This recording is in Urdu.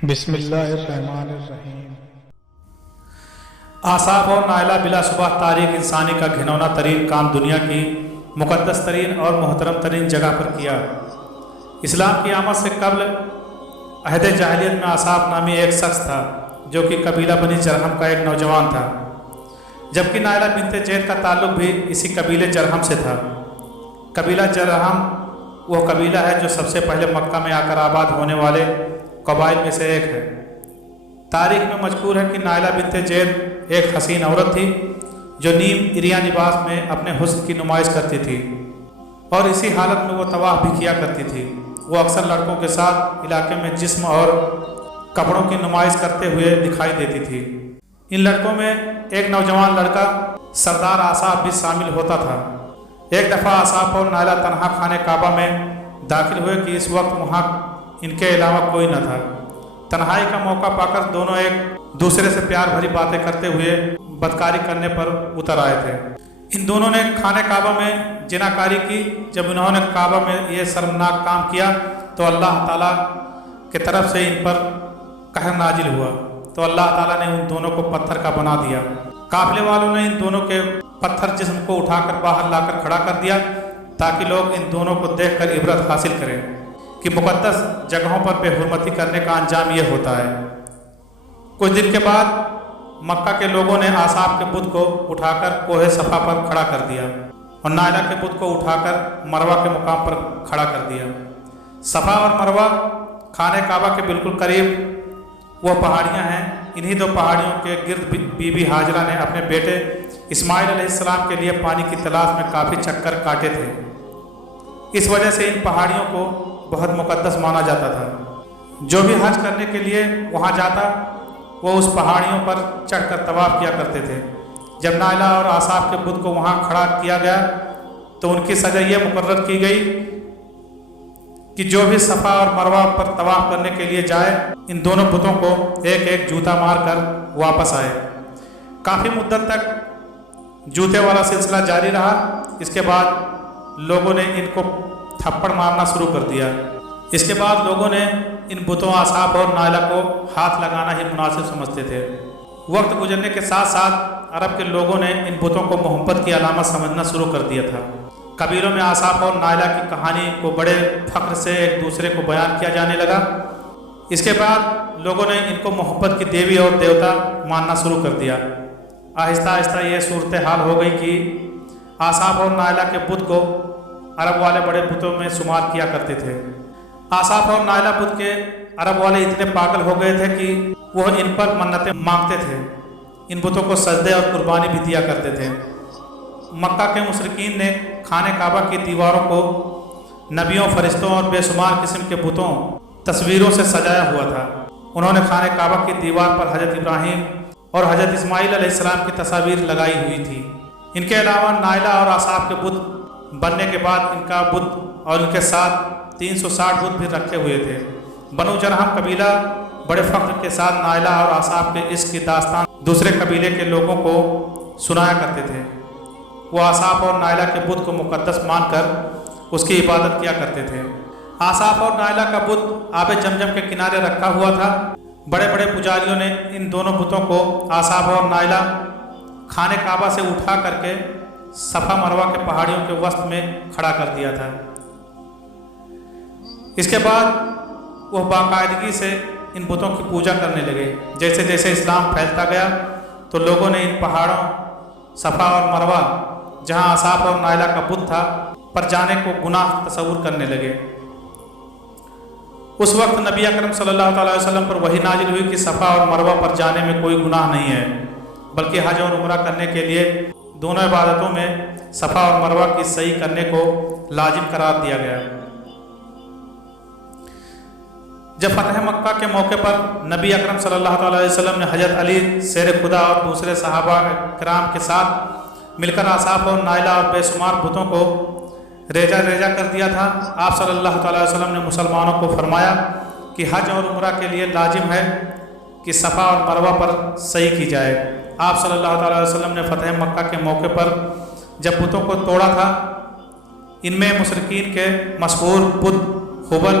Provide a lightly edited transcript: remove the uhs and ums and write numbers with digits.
بسم اللہ الرحمن الرحیم۔ آصاف اور نائلہ بلا شبہ تاریخ انسانی کا گھنونا ترین کام دنیا کی مقدس ترین اور محترم ترین جگہ پر کیا۔ اسلام کی آمد سے قبل عہد جاہلیت میں آصاف نامی ایک شخص تھا جو کہ قبیلہ بنی جرہم کا ایک نوجوان تھا، جبکہ نائلہ بنت جید کا تعلق بھی اسی قبیلے جرہم سے تھا۔ قبیلہ جرہم وہ قبیلہ ہے جو سب سے پہلے مکہ میں آ کر آباد ہونے والے قبائل میں سے ایک ہے۔ تاریخ میں مذکور ہے کہ نائلہ بنت جید ایک حسین عورت تھی جو نیم عریاں لباس میں اپنے حسن کی نمائش کرتی تھی، اور اسی حالت میں وہ طواف بھی کیا کرتی تھی۔ وہ اکثر لڑکوں کے ساتھ علاقے میں جسم اور کپڑوں کی نمائش کرتے ہوئے دکھائی دیتی تھی۔ ان لڑکوں میں ایک نوجوان لڑکا سردار آصاف بھی شامل ہوتا تھا۔ ایک دفعہ آصاف اور نائلہ تنہا خانہ کعبہ میں داخل ہوئے کہ اس وقت وہاں ان کے علاوہ کوئی نہ تھا۔ تنہائی کا موقع پا کر دونوں ایک دوسرے سے پیار بھری باتیں کرتے ہوئے بدکاری کرنے پر اتر آئے تھے۔ ان دونوں نے خانہ کعبہ میں جناکاری کی۔ جب انہوں نے کعبہ میں یہ شرمناک کام کیا تو اللہ تعالیٰ کی طرف سے ان پر قہر نازل ہوا، تو اللہ تعالیٰ نے ان دونوں کو پتھر کا بنا دیا۔ قافلے والوں نے ان دونوں کے پتھر جسم کو اٹھا کر باہر لا کر کھڑا کر دیا تاکہ لوگ ان دونوں کو دیکھ کر عبرت حاصل کریں کہ مقدس جگہوں پر بے حرمتی کرنے کا انجام یہ ہوتا ہے۔ کچھ دن کے بعد مکہ کے لوگوں نے آصاف کے بت کو اٹھا کر کوہ صفا پر کھڑا کر دیا اور نائلہ کے بت کو اٹھا کر مروہ کے مقام پر کھڑا کر دیا۔ صفا اور مروہ خانہ کعبہ کے بالکل قریب وہ پہاڑیاں ہیں۔ انہی دو پہاڑیوں کے گرد بی بی ہاجرہ نے اپنے بیٹے اسماعیل علیہ السلام کے لیے پانی کی تلاش میں کافی چکر کاٹے تھے۔ اس وجہ سے ان پہاڑیوں کو بہت مقدس مانا جاتا تھا۔ جو بھی حج کرنے کے لیے وہاں جاتا وہ اس پہاڑیوں پر چڑھ کر طواف کیا کرتے تھے۔ جب نائلہ اور آصاف کے بت کو وہاں کھڑا کیا گیا تو ان کی سزا یہ مقرر کی گئی کہ جو بھی صفا اور مروہ پر طواف کرنے کے لیے جائے ان دونوں بتوں کو ایک ایک جوتا مار کر واپس آئے۔ کافی مدت تک جوتے والا سلسلہ جاری رہا۔ اس کے بعد لوگوں نے ان کو تھپڑ مارنا شروع کر دیا۔ اس کے بعد لوگوں نے ان بتوں آصاف اور نائلہ کو ہاتھ لگانا ہی مناسب سمجھتے تھے۔ وقت گزرنے کے ساتھ ساتھ عرب کے لوگوں نے ان بتوں کو محبت کی علامت سمجھنا شروع کر دیا تھا۔ قبیلوں میں آصاف اور نائلہ کی کہانی کو بڑے فخر سے ایک دوسرے کو بیان کیا جانے لگا۔ اس کے بعد لوگوں نے ان کو محبت کی دیوی اور دیوتا ماننا شروع کر دیا۔ آہستہ آہستہ یہ صورتحال ہو گئی کہ آصاف اور نائلہ کے بت کو عرب والے بڑے بتوں میں شمار کیا کرتے تھے۔ آصاف اور نائلہ بت کے عرب والے اتنے پاگل ہو گئے تھے کہ وہ ان پر منتیں مانگتے تھے، ان بتوں کو سجدے اور قربانی بھی دیا کرتے تھے۔ مکہ کے مشرکین نے خانہ کعبہ کی دیواروں کو نبیوں، فرشتوں اور بے شمار قسم کے بتوں، تصویروں سے سجایا ہوا تھا۔ انہوں نے خانہ کعبہ کی دیوار پر حضرت ابراہیم اور حضرت اسماعیل علیہ السلام کی تصاویر لگائی ہوئی تھی۔ ان کے علاوہ نائلہ اور آصاف کے بت بننے کے بعد ان کا بت اور ان کے ساتھ 360 بت بھی رکھے ہوئے تھے۔ بنو جرہم قبیلہ بڑے فخر کے ساتھ نائلہ اور آصاف کے عشق کی داستان دوسرے قبیلے کے لوگوں کو سنایا کرتے تھے۔ وہ آصاف اور نائلہ کے بت کو مقدس مان کر اس کی عبادت کیا کرتے تھے۔ آصاف اور نائلہ کا بت آب جمجم کے کنارے رکھا ہوا تھا۔ بڑے بڑے پجاریوں نے ان دونوں بتوں کو آصاف اور نائلہ خانہ کعبہ سے اٹھا کر کے صفا مروہ کے پہاڑیوں کے وسط میں کھڑا کر دیا تھا۔ اس کے بعد وہ باقاعدگی سے ان بتوں کی پوجا کرنے لگے۔ جیسے جیسے اسلام پھیلتا گیا تو لوگوں نے ان پہاڑوں صفا اور مروہ جہاں آصاف اور نائلہ کا بت تھا پر جانے کو گناہ تصور کرنے لگے۔ اس وقت نبی اکرم صلی اللہ علیہ وسلم پر وحی نازل ہوئی کہ صفا اور مروہ پر جانے میں کوئی گناہ نہیں ہے، بلکہ حج اور عمرہ کرنے کے لیے دونوں عبادتوں میں صفا اور مروہ کی صحیح کرنے کو لازم قرار دیا گیا۔ جب فتح مکہ کے موقع پر نبی اکرم صلی اللہ علیہ وسلم نے حضرت علی شیر خدا اور دوسرے صحابہ کرام کے ساتھ مل کر آصاف اور نائلہ اور بے شمار بتوں کو ریجا ریجا کر دیا تھا، آپ صلی اللہ تعالی وسلم نے مسلمانوں کو فرمایا کہ حج اور عمرہ کے لیے لازم ہے کہ صفا اور مروہ پر صحیح کی جائے۔ آپ صلی اللہ تعالی وسلم نے فتح مکہ کے موقع پر جب بتوں کو توڑا تھا، ان میں مشرکین کے مشہور بت ہبل